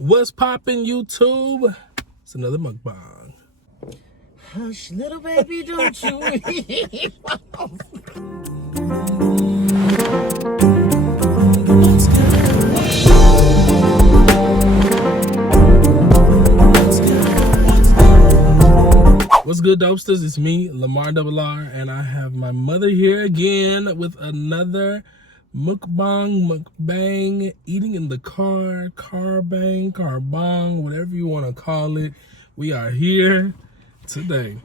What's poppin', YouTube? It's another mukbang. Hush, little baby, don't you weep. What's good, dopesters? It's me, Lamar RR, and I have my mother here again with another mukbang, eating in the car bang, whatever you want to call it. We are here today,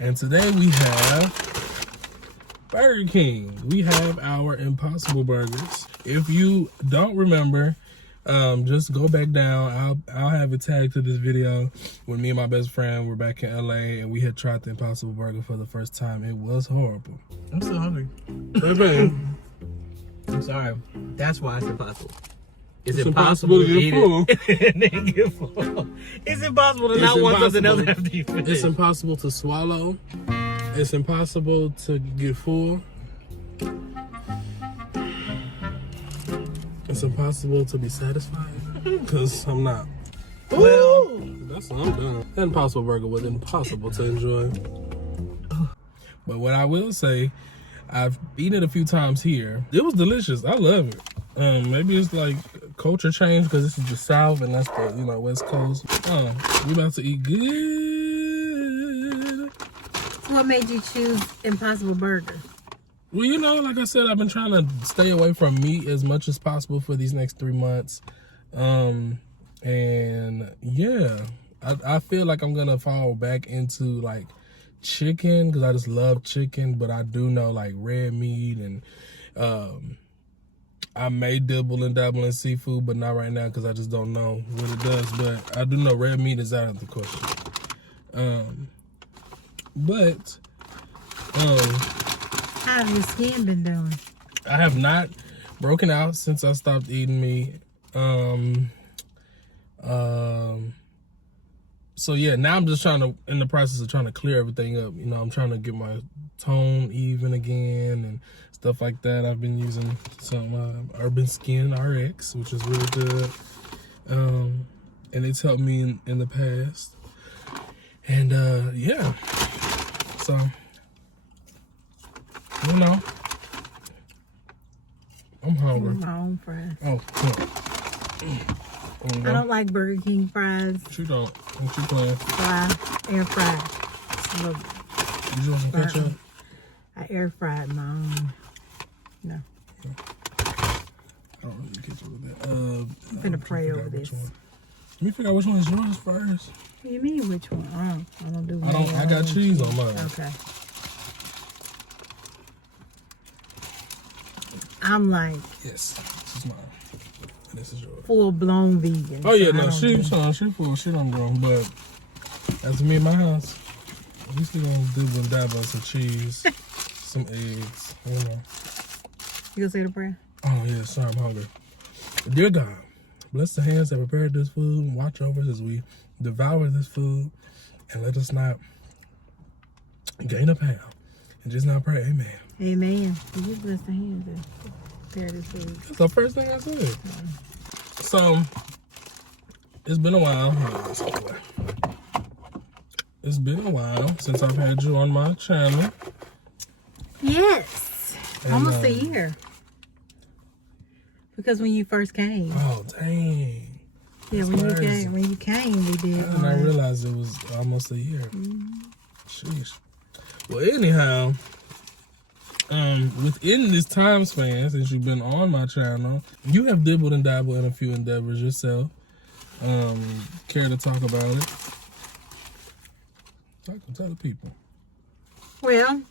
and today we have Burger King. We have our Impossible Burgers. If you don't remember, just go back down. I'll have it tagged to this video when me and my best friend were back in LA and we had tried the Impossible Burger for the first time. It was horrible. I'm so hungry. Baby, I'm sorry. That's why it's impossible. it's impossible to get full. And then get full. It's impossible to not want something else after you finish. It's impossible to swallow. It's impossible to get full. It's impossible to be satisfied, because I'm not. Well, That's what I'm done. That Impossible Burger was impossible to enjoy. But what I will say, I've eaten it a few times here. It was delicious. I love it. Maybe it's like culture change because this is the South and that's the West Coast. We about to eat good. What made you choose Impossible Burger? Well, like I said, I've been trying to stay away from meat as much as possible for these next 3 months. And yeah, I feel like I'm gonna fall back into like chicken because I just love chicken, but I do know like red meat and I may dibble and dabble in seafood, but not right now because I just don't know what it does. But I do know red meat is out of the question. How have your skin been doing? I have not broken out since I stopped eating meat. So yeah, now I'm just in the process of trying to clear everything up. I'm trying to get my tone even again and stuff like that. I've been using some Urban Skin RX, which is really good. And it's helped me in the past. And yeah, so I'm hungry. My own fries. Oh, cool. I don't like Burger King fries. You don't. What you playing? Air fried. Did you want some ketchup? I air fried my own. No. I don't really get ketchup with that. I'm gonna pray over this. Let me figure out which one is yours first. What do you mean which one? I don't do. I got cheese on mine. Okay. I'm like. Yes, this is mine. And this is yours. Full blown vegan. Oh yeah, so no, she full. She don't grow, but that's me in my house. We still gonna dibble and dabble on some cheese, some eggs, You gonna say the prayer? Oh yeah, sorry, I'm hungry. Dear God, bless the hands that prepared this food and watch over us as we devour this food, and let us not gain a pound. And just not pray, amen. Amen. You bless the hands that prepare this food. That's the first thing I said. So, it's been a while. It's been a while since I've had you on my channel. Yes. And, almost a year. Because when you first came. Oh, dang. Yeah, when you came, we did. And I realized it was almost a year. Sheesh. Well, anyhow, within this time span since you've been on my channel, you have dibbled and dabbled in a few endeavors yourself. Care to talk about it? Tell the people. Well,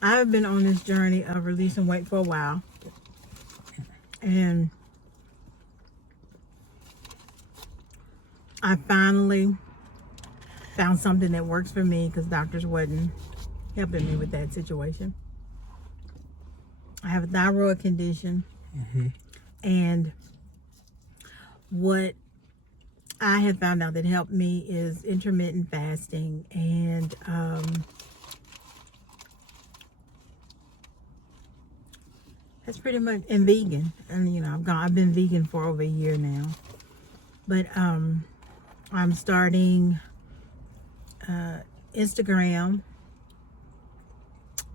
I've been on this journey of releasing weight for a while. And I finally found something that works for me because doctors wasn't helping me with that situation. I have a thyroid condition. And what I have found out that helped me is intermittent fasting and that's pretty much, and vegan. And you know, I've been vegan for over a year now. But I'm starting Instagram,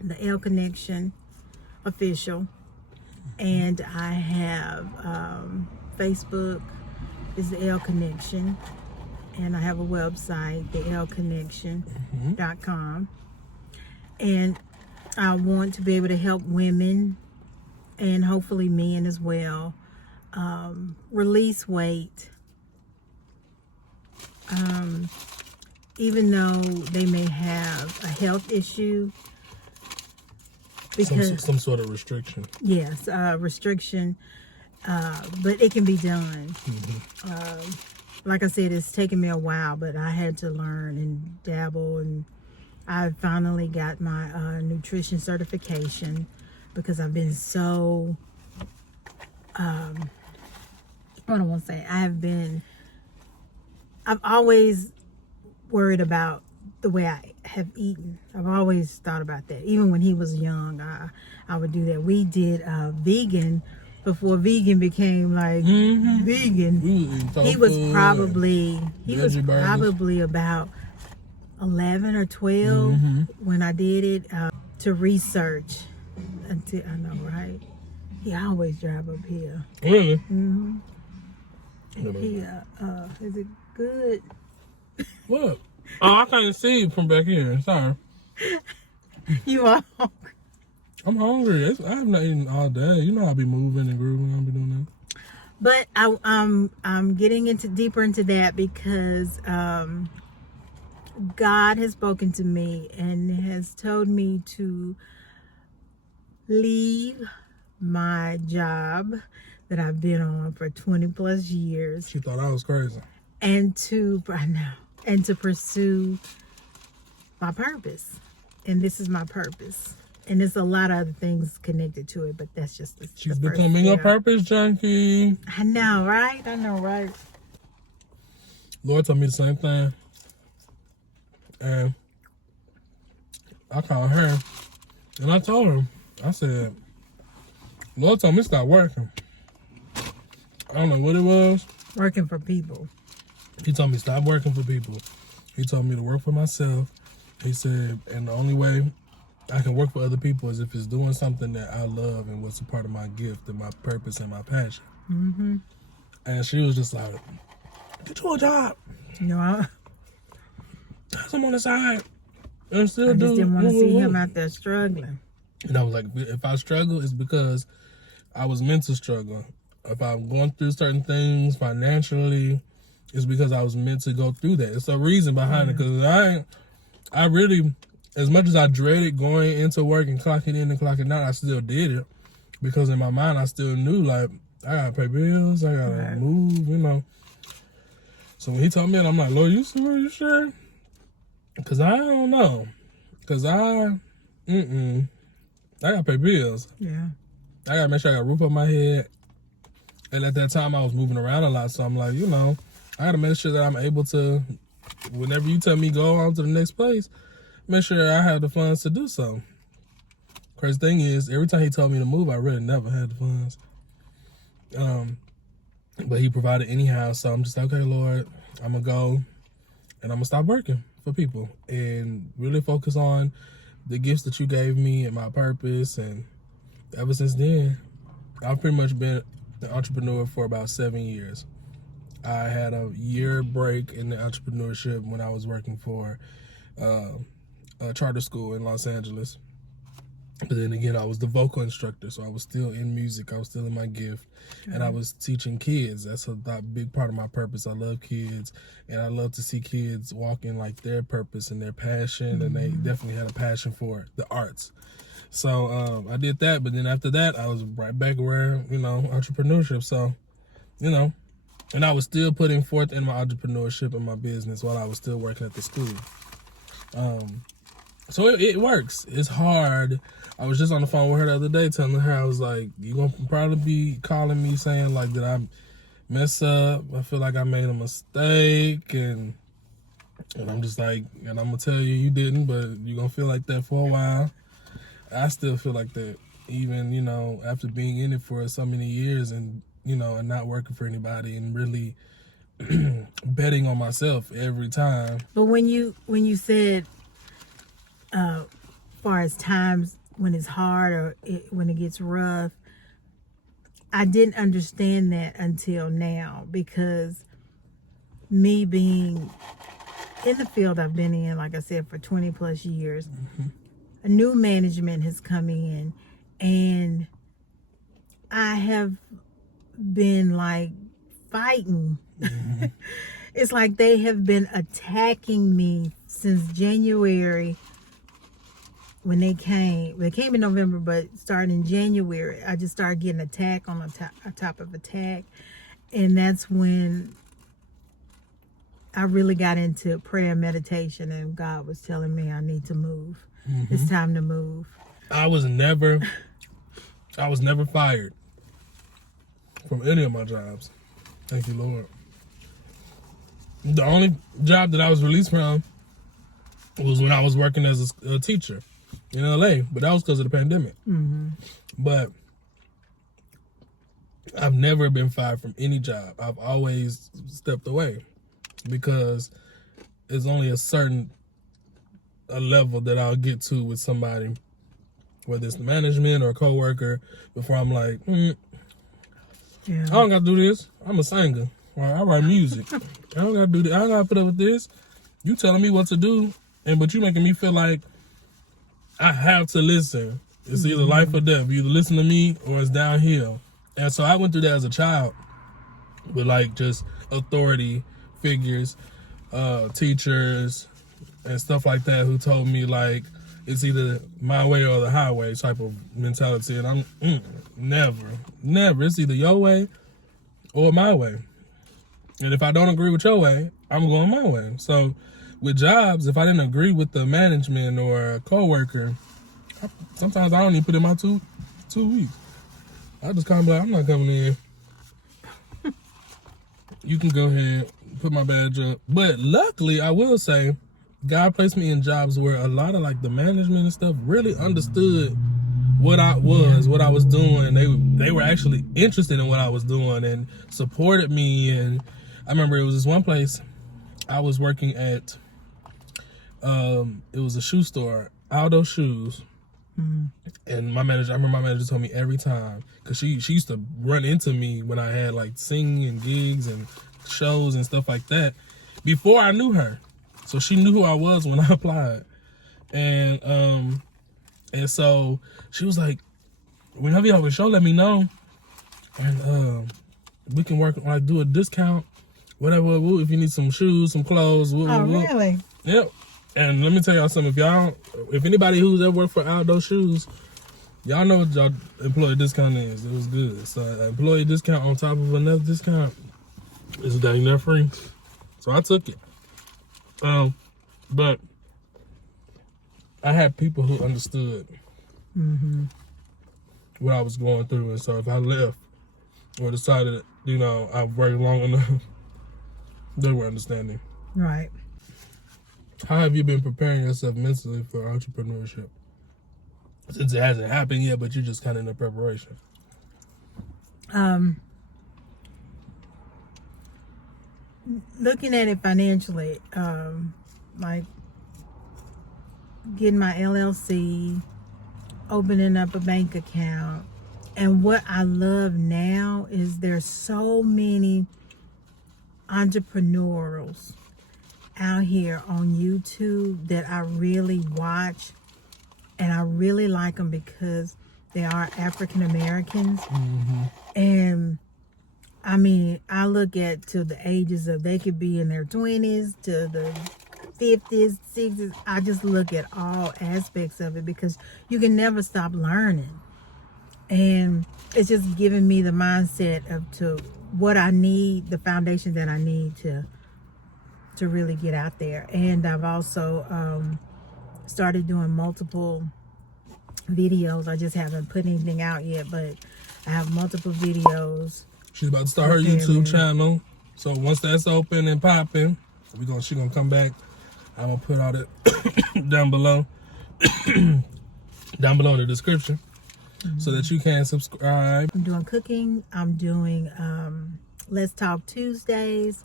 the L Connection official, and I have Facebook is the L Connection, and I have a website, the lconnection.com, and I want to be able to help women and hopefully men as well release weight, even though they may have a health issue. Because some sort of restriction. Yes, restriction, but it can be done. Like I said, it's taken me a while, but I had to learn and dabble, and I finally got my nutrition certification because I've been so, what do I want to say? I've always worried about the way I have eaten. I've always thought about that. Even when he was young, I would do that. We did vegan before vegan became like vegan. He was probably about 11 or 12 when I did it to research. Until I know, right? He always drive up here. Really? He is it good? What? Oh, I can't see from back here. Sorry. You are hungry. I'm hungry. I have not eaten all day. You know I'll be moving and grooving. I'll be doing that. But I'm getting deeper into that because God has spoken to me and has told me to leave my job that I've been on for 20 plus years. She thought I was crazy. And to pursue my purpose. And this is my purpose. And there's a lot of other things connected to it, but that's just the She's first becoming a step. purpose junkie. I know, right? Lord told me the same thing. And I called her and I told her, I said, Lord told me to stop working. I don't know what it was. Working for people. He told me stop working for people. He told me to work for myself. He said, and the only way I can work for other people is if it's doing something that I love and what's a part of my gift and my purpose and my passion. And she was just like, get you a job. You know, Have some on the side. And I still just didn't want to see him out. out there struggling. And I was like, if I struggle, it's because I was meant to struggle. If I'm going through certain things financially, it's because I was meant to go through that. It's a reason behind it. Because I really, as much as I dreaded going into work and clocking in and clocking out, I still did it. Because in my mind, I still knew, like, I got to pay bills. I got to move, you know. So when he told me that, I'm like, Lord, you sure? Because I don't know. Because I got to pay bills. Yeah. I got to make sure I got a roof on my head. And at that time, I was moving around a lot. So I'm like, you know, I got to make sure that I'm able to, whenever you tell me go on to the next place, make sure I have the funds to do so. Crazy thing is, every time he told me to move, I really never had the funds. But he provided anyhow. So I'm just like, okay, Lord, I'm going to go and I'm going to stop working for people and really focus on the gifts that you gave me and my purpose. And ever since then, I've pretty much been an entrepreneur for about 7 years. I had a year break in the entrepreneurship when I was working for a charter school in Los Angeles. But then again, I was the vocal instructor, so I was still in music. I was still in my gift, and I was teaching kids. That's a big part of my purpose. I love kids, and I love to see kids walk in like their purpose and their passion, and they definitely had a passion for the arts. So I did that, but then after that, I was right back where, you know, entrepreneurship. So, you know, and I was still putting forth in my entrepreneurship and my business while I was still working at the school. So it works. It's hard. I was just on the phone with her the other day telling her, I was like, you're going to probably be calling me saying like, did I mess up? I feel like I made a mistake. And I'm just like, and I'm going to tell you, you didn't, but you're going to feel like that for a while. I still feel like that. even, you know, after being in it for so many years and, you know, and not working for anybody and really betting on myself every time. But when you said, far as times when it's hard or when it gets rough, I didn't understand that until now, because me being in the field I've been in, like I said, for 20 plus years, a new management has come in, and I have been like fighting. It's like they have been attacking me since January when they came. They came in November, but starting in January, I just started getting attack on a top of attack. And that's when I really got into prayer and meditation, and God was telling me I need to move. It's time to move. I was never fired from any of my jobs. Thank you, Lord. The only job that I was released from was when I was working as a teacher in LA, but that was because of the pandemic. But I've never been fired from any job. I've always stepped away because there's only a level that I'll get to with somebody, whether it's the management or a coworker, before I'm like, I don't gotta do this. I'm a singer. Or I write music. I don't gotta do this. I don't gotta put up with this. You telling me what to do, but you making me feel like I have to listen. It's either life or death. You either listen to me or it's downhill. And so I went through that as a child with like just authority figures, teachers, and stuff like that, who told me like it's either my way or the highway type of mentality. And I'm never. It's either your way or my way. And if I don't agree with your way, I'm going my way. So with jobs, if I didn't agree with the management or a coworker, sometimes I don't even put in my two weeks. I just kind of be like, I'm not coming in. You can go ahead, put my badge up. But luckily, I will say, God placed me in jobs where a lot of like the management and stuff really understood what I was doing. They were actually interested in what I was doing and supported me. And I remember it was this one place I was working at. It was a shoe store, Aldo Shoes. And I remember my manager told me every time, because she used to run into me when I had like singing and gigs and shows and stuff like that before I knew her. So she knew who I was when I applied. And so she was like, whenever you have a show, let me know. And we can work, like, do a discount, whatever. If you need some shoes, some clothes. Really? Yep. And let me tell y'all something. If anybody who's ever worked for Outdoor Shoes, y'all know what y'all employee discount is. It was good. So an employee discount on top of another discount is dang near free. So I took it. But I had people who understood what I was going through. And so if I left or decided, I've worked long enough, they were understanding. Right. How have you been preparing yourself mentally for entrepreneurship? Since it hasn't happened yet, but you're just kind of in the preparation. Looking at it financially, like getting my LLC, opening up a bank account. And what I love now is there's so many entrepreneurs out here on YouTube that I really watch, and I really like them because they are African Americans. And I mean, I look at to the ages of, they could be in their 20s to the 50s, 60s. I just look at all aspects of it because you can never stop learning. And it's just giving me the mindset of to what I need, the foundation that I need to really get out there. And I've also started doing multiple videos. I just haven't put anything out yet, but I have multiple videos. She's about to start her YouTube channel. So once that's open and popping, she's gonna come back. I'm gonna put all that down below in the description. so that you can subscribe. I'm doing cooking. I'm doing Let's Talk Tuesdays,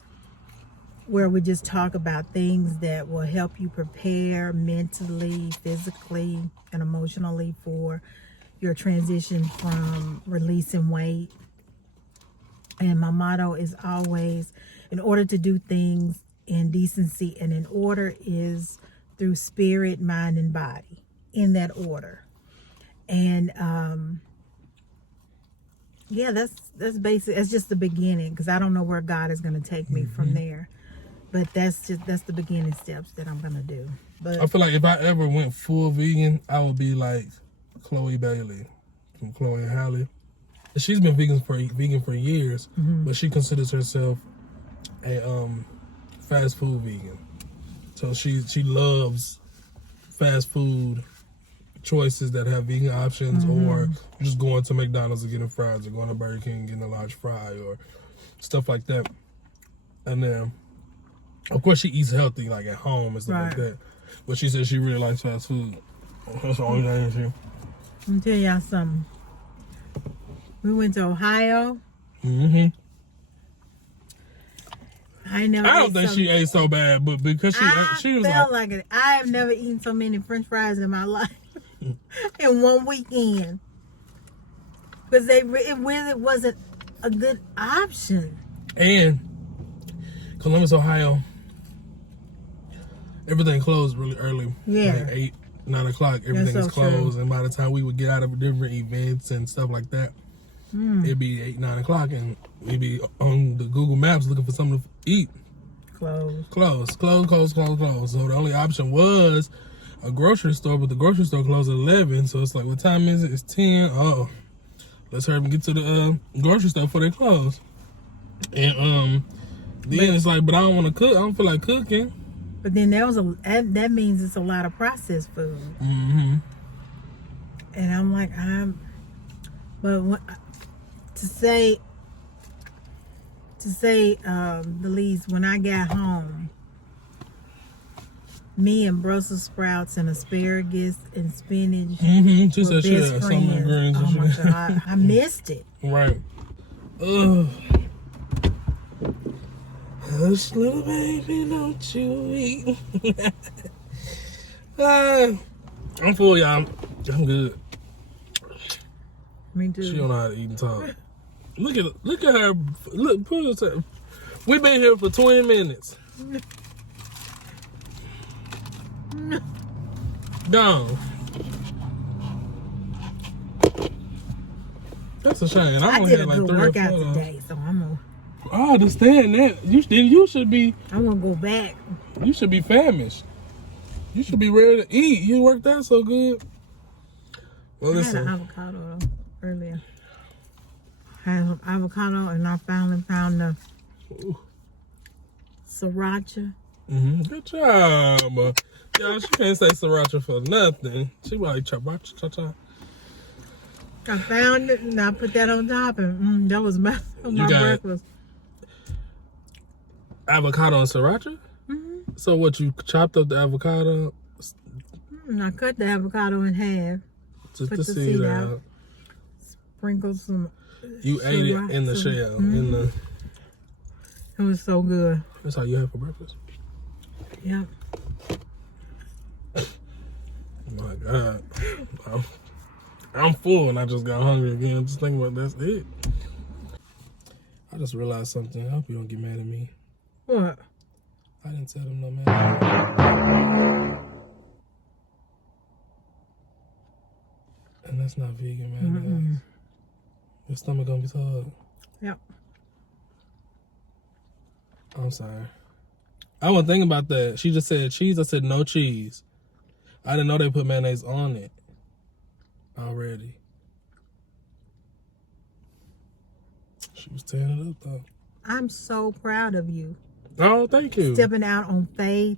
where we just talk about things that will help you prepare mentally, physically, and emotionally for your transition from releasing weight. And my motto is always, in order to do things in decency and in order, is through spirit, mind, and body, in that order. And yeah, that's basic. That's just the beginning, because I don't know where God is going to take me from there. But that's the beginning steps that I'm going to do. But I feel like if I ever went full vegan, I would be like Chloe Bailey from Chloe and Halle. She's been vegan for years, but she considers herself a fast food vegan. So she loves fast food choices that have vegan options, or just going to McDonald's and getting fries, or going to Burger King and getting a large fry, or stuff like that. And then, of course, she eats healthy, like at home and stuff like that. But she says she really likes fast food. That's the only thing she. Let me tell y'all something. We went to Ohio. I don't think she ate so bad, but because she was felt like it. I have never eaten so many French fries in my life in one weekend, because it really wasn't a good option. And Columbus, Ohio, everything closed really early. Yeah. Like 8, 9 o'clock, everything is closed. True. And by the time we would get out of different events and stuff like that, it'd be 8, 9 o'clock, and we'd be on the Google Maps looking for something to eat. Closed. So the only option was a grocery store, but the grocery store closed at 11. So it's like, what time is it? It's 10. Oh, let's hurry up and get to the grocery store before they close. And then it's like, but I don't want to cook. I don't feel like cooking. But then that means it's a lot of processed food. And I'm like, to say the least, when I got home, me and Brussels sprouts and asparagus and spinach were best friends. Oh my God, I missed it. Right. Ugh. Hush, little baby, don't you eat. I'm full, y'all. I'm good. Me too. She don't know how to eat and talk. Look at her. Look, put her. We've been here for 20 minutes. Gone. That's a shame. I did a good workout today, so I'm gonna. I understand that. You should be. I'm gonna go back. You should be famished. You should be ready to eat. You worked out so good. Well, listen. I had an avocado earlier. I had some avocado, and I finally found the sriracha. Good job. Y'all, she can't say sriracha for nothing. She like cha-cha. I found it, and I put that on top, and that was my breakfast. Avocado and sriracha? So what, you chopped up the avocado? I cut the avocado in half. Just put the seed out. Sprinkled some. You ate it in the shell. It was so good. That's how you have for breakfast? Yeah. Oh my God. I'm full and I just got hungry again. I'm just thinking about that's it. I just realized something. I hope you don't get mad at me. What? I didn't tell them no man. And that's not vegan, man. Your stomach gonna be hard. Yep. I'm sorry. I wasn't thinking about that. She just said cheese. I said no cheese. I didn't know they put mayonnaise on it already. She was tearing it up though. I'm so proud of you. Oh, thank you. Stepping out on faith.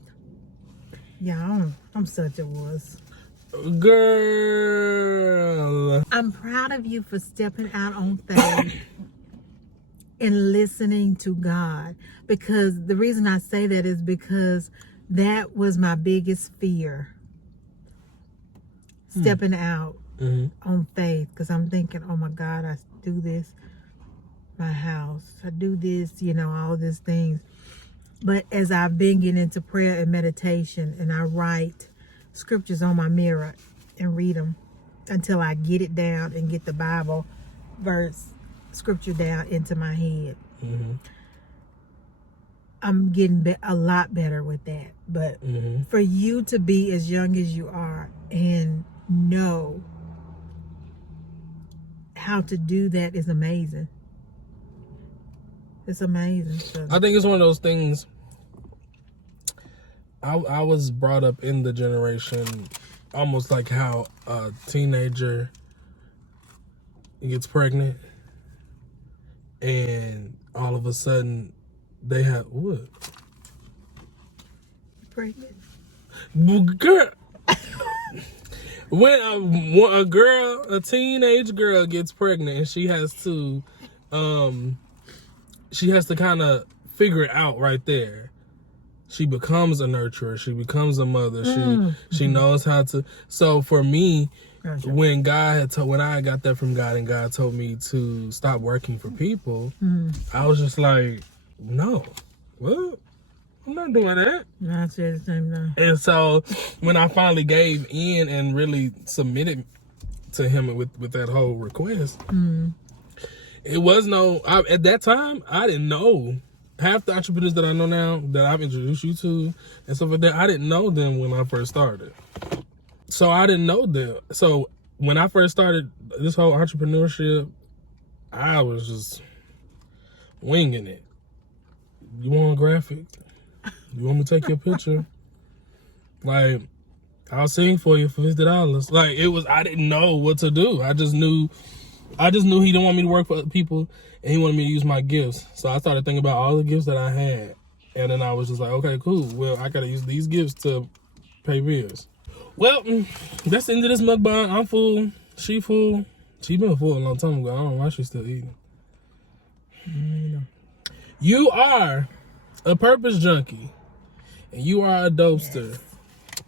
Yeah, I'm such a wuss. Girl. I'm proud of you for stepping out on faith and listening to God. Because the reason I say that is because that was my biggest fear. Stepping out on faith, because I'm thinking, oh my God, I do this, my house, I do this, all these things. But as I've been getting into prayer and meditation, and I write scriptures on my mirror and read them until I get it down and get the Bible verse scripture down into my head. I'm getting a lot better with that. But for you to be as young as you are and know how to do that is amazing. It's amazing. So. I think it's one of those things. I was brought up in the generation almost like how a teenager gets pregnant and all of a sudden they have what? Pregnant. Girl. When a teenage girl gets pregnant and she has to kind of figure it out right there. She becomes a nurturer. She becomes a mother. She knows how to. So for me, gotcha. When I got that from God and God told me to stop working for people, I was just like, no, what? I'm not doing that. I said the same thing. And so when I finally gave in and really submitted to him with that whole request, it was at that time, I didn't know. Half the entrepreneurs that I know now that I've introduced you to and stuff like that, I didn't know them when I first started. So I didn't know them. So when I first started this whole entrepreneurship, I was just winging it. You want a graphic? You want me to take your picture? Like, I'll sing for you for $50. Like, I didn't know what to do. I just knew he didn't want me to work for other people and he wanted me to use my gifts. So I started thinking about all the gifts that I had. And then I was just like, okay, cool. Well, I got to use these gifts to pay bills. Well, that's the end of this mukbang. I'm full. She full. She been full a long time ago. I don't know why she's still eating. You are a purpose junkie. And you are a dopester. Yes.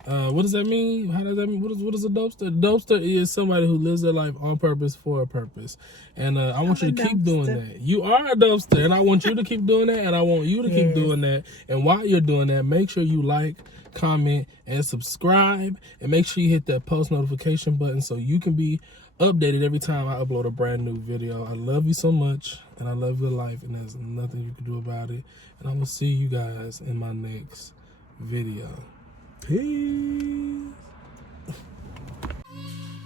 What does that mean? How does that mean? What is a dopester? A dopester is somebody who lives their life on purpose for a purpose. And I want you to keep doing that. You are a dopester, and I want you to keep doing that, and I want you to keep doing that. And while you're doing that, make sure you like, comment, and subscribe. And make sure you hit that post notification button so you can be updated every time I upload a brand new video. I love you so much, and I love your life, and there's nothing you can do about it. And I'm going to see you guys in my next video. Peace.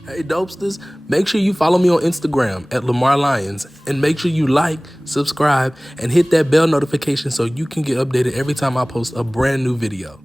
Hey dopesters, make sure you follow me on Instagram at Lamar Lyons, and make sure you like, subscribe, and hit that bell notification so you can get updated every time I post a brand new video.